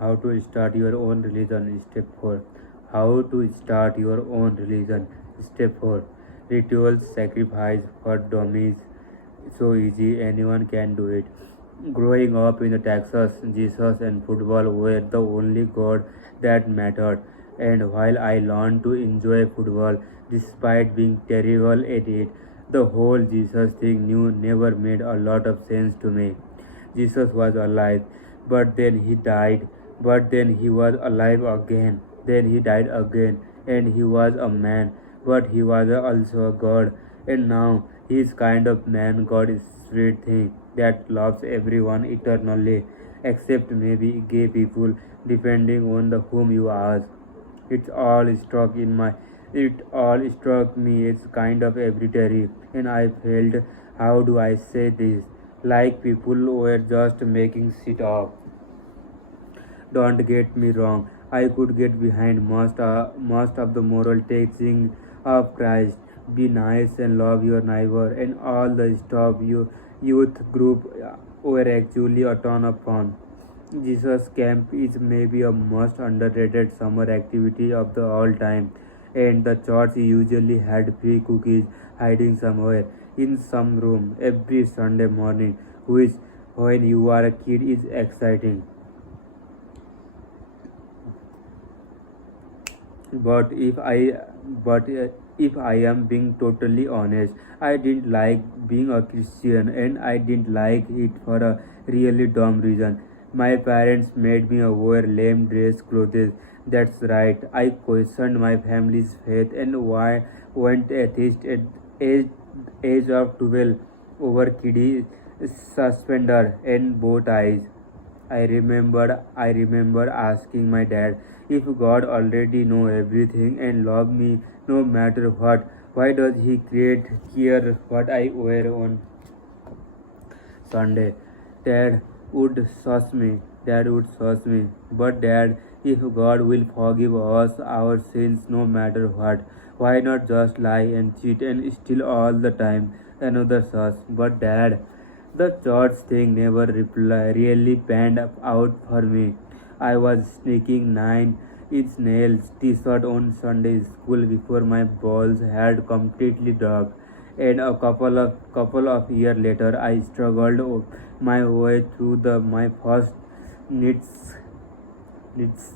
How to start your own religion. Step 4. How to start your own religion. Step 4. Rituals, sacrifice for dummies. So easy, anyone can do it. Growing up in Texas, Jesus and football were the only God that mattered. And while I learned to enjoy football despite being terrible at it, the whole Jesus thing never made a lot of sense to me. Jesus was alive, but then he died, but then he was alive again, then he died again, and he was a man, but he was also a God, and now he is kind of man God spirit thing that loves everyone eternally, except maybe gay people, depending on the whom you ask. It's all struck in my it all struck me it's kind of arbitrary, and I felt, how do I say this? Like people were just making shit up. Don't get me wrong, I could get behind most of the moral teaching of Christ. Be nice and love your neighbor, and all the stuff you youth group were actually a ton of fun. Jesus Camp is maybe a most underrated summer activity of the all time, and the church usually had free cookies hiding somewhere in some room every Sunday morning, which when you are a kid is exciting. But if I am being totally honest, I didn't like being a Christian, and I didn't like it for a really dumb reason. My parents made me wear lame dress clothes. That's right. I questioned my family's faith and why went atheist at age, age of 12 over kiddie suspender and bow ties. I remember asking my dad, if God already know everything and love me no matter what, why does he create care what I wear on Sunday? Dad would sauce me. Dad would sauce me. But dad, if God will forgive us our sins no matter what, why not just lie and cheat and steal all the time? Another sauce. But dad, the church thing never really panned out for me. I was sneaking 9 inch nails t-shirt on Sunday school before my balls had completely dropped. And a couple of years later, I struggled my way through my first knits knits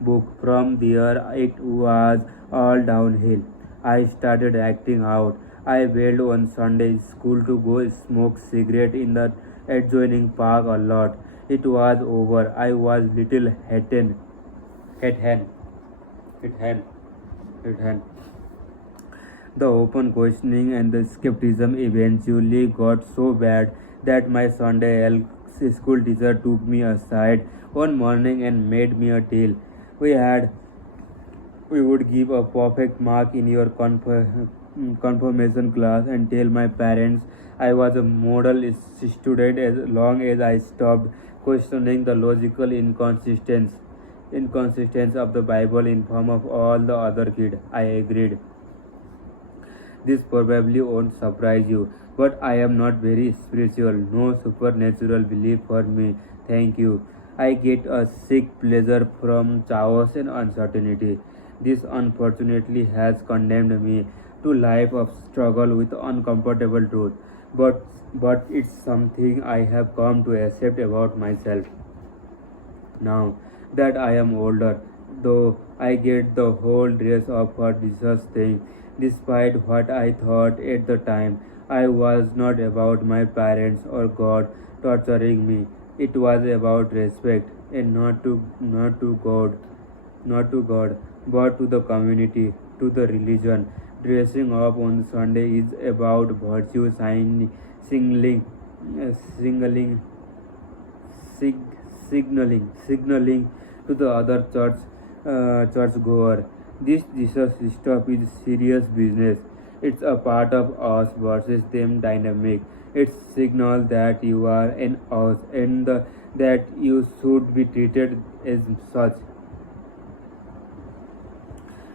book. From there, it was all downhill. I started acting out. I bailed on Sunday school to go smoke cigarette in the adjoining park a lot. It was over. I was little het hen, het hen, het hen. The open questioning and the skepticism eventually got so bad that my Sunday school teacher took me aside one morning and made me a deal. We had we would give a perfect mark in your confirmation class and tell my parents I was a model student as long as I stopped questioning the logical inconsistency of the Bible in form of all the other kids. I agreed. This probably won't surprise you, but I am not very spiritual. No supernatural belief for me. Thank you. I get a sick pleasure from chaos and uncertainty. This unfortunately has condemned me to life of struggle with uncomfortable truth. But it's something I have come to accept about myself. Now that I am older, though I get the whole dress up for Jesus thing, despite what I thought at the time, I was not about my parents or God torturing me. It was about respect and not to God, but to the community, to the religion. Dressing up on Sunday is about virtue signaling, signaling sig- signaling to the other churchgoer. This Jesus stuff is serious business. It's a part of us versus them dynamic. It signals that you are an us and that you should be treated as such.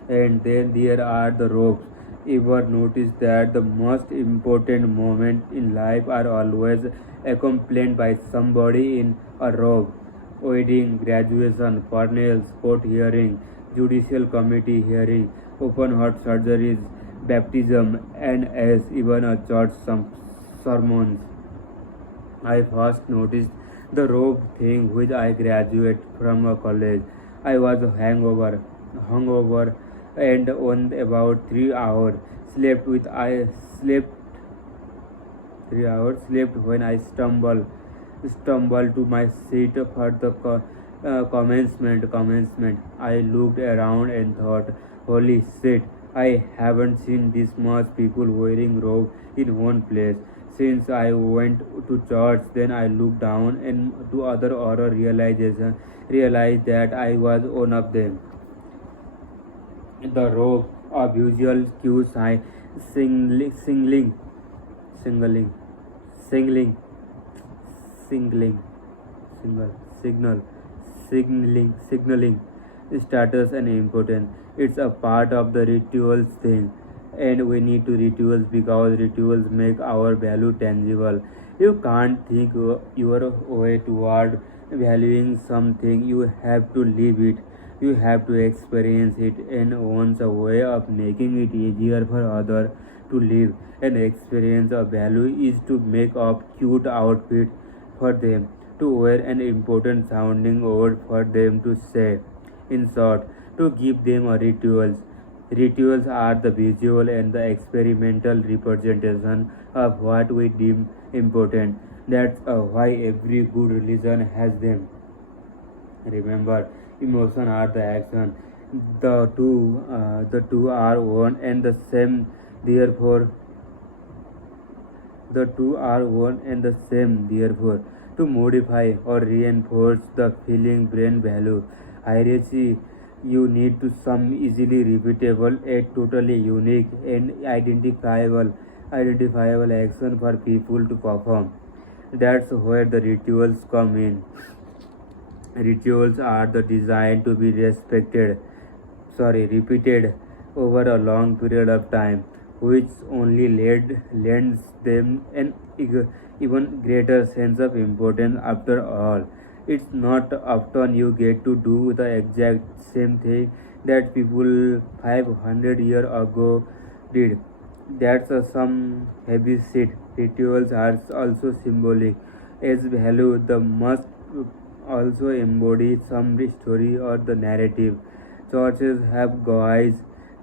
And then there are the robes. Ever notice that the most important moments in life are always accompanied by somebody in a robe? wedding, graduation, funerals, court hearing, judicial committee hearing, open heart surgeries, baptism, and as even a church sermons. I first noticed the robe thing which I graduated from a college. I was hungover, and on about 3 hours. Slept 3 hours. Slept when I stumbled to my seat for the commencement. I looked around and thought, holy shit, I haven't seen this much people wearing robe in one place since I went to church. Then I looked down and to other horror realized that I was one of them. The robe, a visual cue sign, singling, singling, singling, singling, single, signal, signaling status and importance. It's a part of the rituals thing, and we need to rituals because rituals make our value tangible. You can't think your way toward valuing something. You have to live it. You have to experience it, and once a way of making it easier for others to live and experience a value is to make up cute outfit for them to wear an important sounding word for them to say. In short, to give them a rituals. Rituals are the visual and the experimental representation of what we deem important. That's why every good religion has them. Remember, emotion are the action. The two are one and the same. Therefore, the two are one and the same. Therefore, to modify or reinforce the feeling brain value hierarchy, you need to some easily repeatable, a totally unique and identifiable action for people to perform. That's where the rituals come in. Rituals are the designed to be repeated over a long period of time, which only lends them an even greater sense of importance. After all, it's not often you get to do the exact same thing that people 500 years ago did. That's some heavy shit. Rituals are also symbolic as value. The must also embody some story or the narrative. Churches have guys.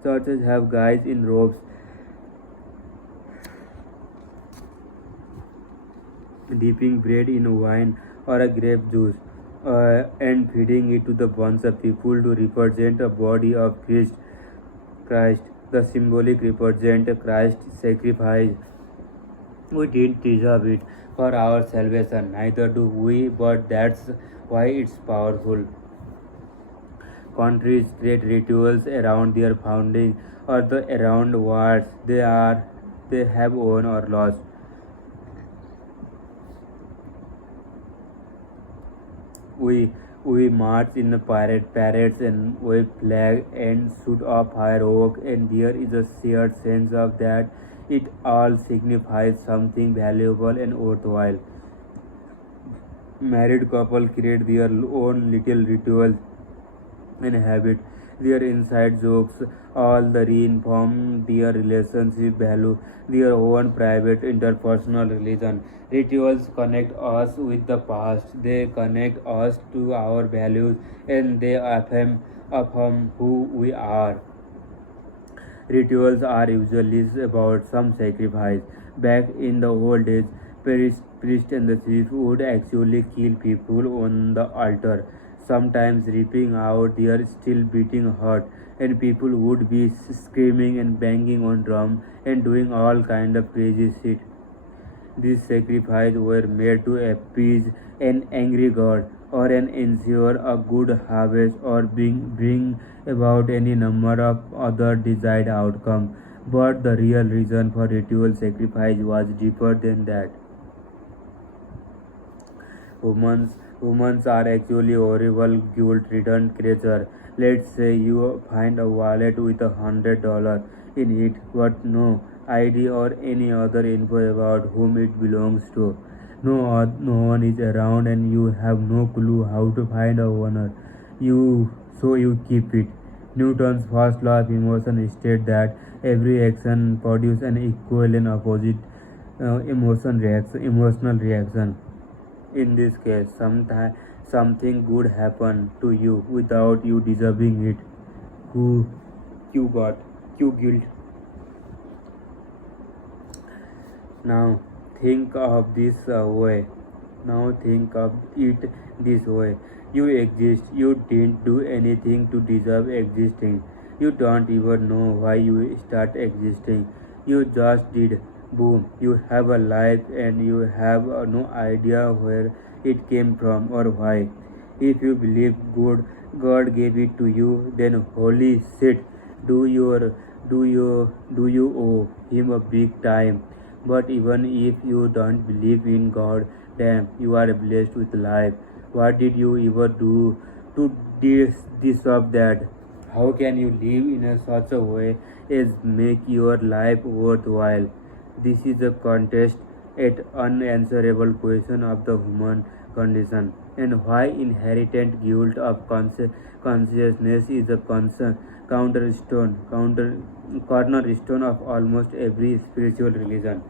Churches have guys in robes dipping bread in wine or a grape juice and feeding it to the bunch of people to represent a body of Christ. The symbolic represent Christ's sacrifice. We didn't deserve it for our salvation, neither do we, but that's why it's powerful. Countries create rituals around their founding or the around wars they have won or lost. We march in the parades and wave flag and shoot off fireworks, and there is a shared sense of that it all signifies something valuable and worthwhile. Married couple create their own little rituals and habits, their inside jokes, all the reinform their relationship value, their own private interpersonal religion. Rituals connect us with the past, they connect us to our values, and they affirm who we are. Rituals are usually about some sacrifice. Back in the old days, priest and the chief would actually kill people on the altar, sometimes ripping out their still beating heart, and people would be screaming and banging on drum and doing all kind of crazy shit. These sacrifices were made to appease an angry god or an ensure a good harvest or bring about any number of other desired outcomes. But the real reason for ritual sacrifice was deeper than that. Humans are actually horrible guilt-ridden creatures. Let's say you find a wallet with $100 in it, but no ID or any other info about whom it belongs to. no one is around and you have no clue how to find a owner. You keep it. Newton's first law of emotion states that every action produces an equal and opposite emotional reaction. In this case, something good happened to you without you deserving it. Who you got? You guilt. Now think of this way. Now think of it this way. You exist. You didn't do anything to deserve existing. You don't even know why you start existing. You just did. Boom. You have a life and you have no idea where it came from or why. If you believe God gave it to you, then holy shit, do your do you owe him a big time. But even if you don't believe in God, damn, you are blessed with life. What did you ever do to deserve that? How can you live in such a way as make your life worthwhile? This is a contest at unanswerable question of the human condition, and why inherent guilt of consciousness is a cornerstone of almost every spiritual religion.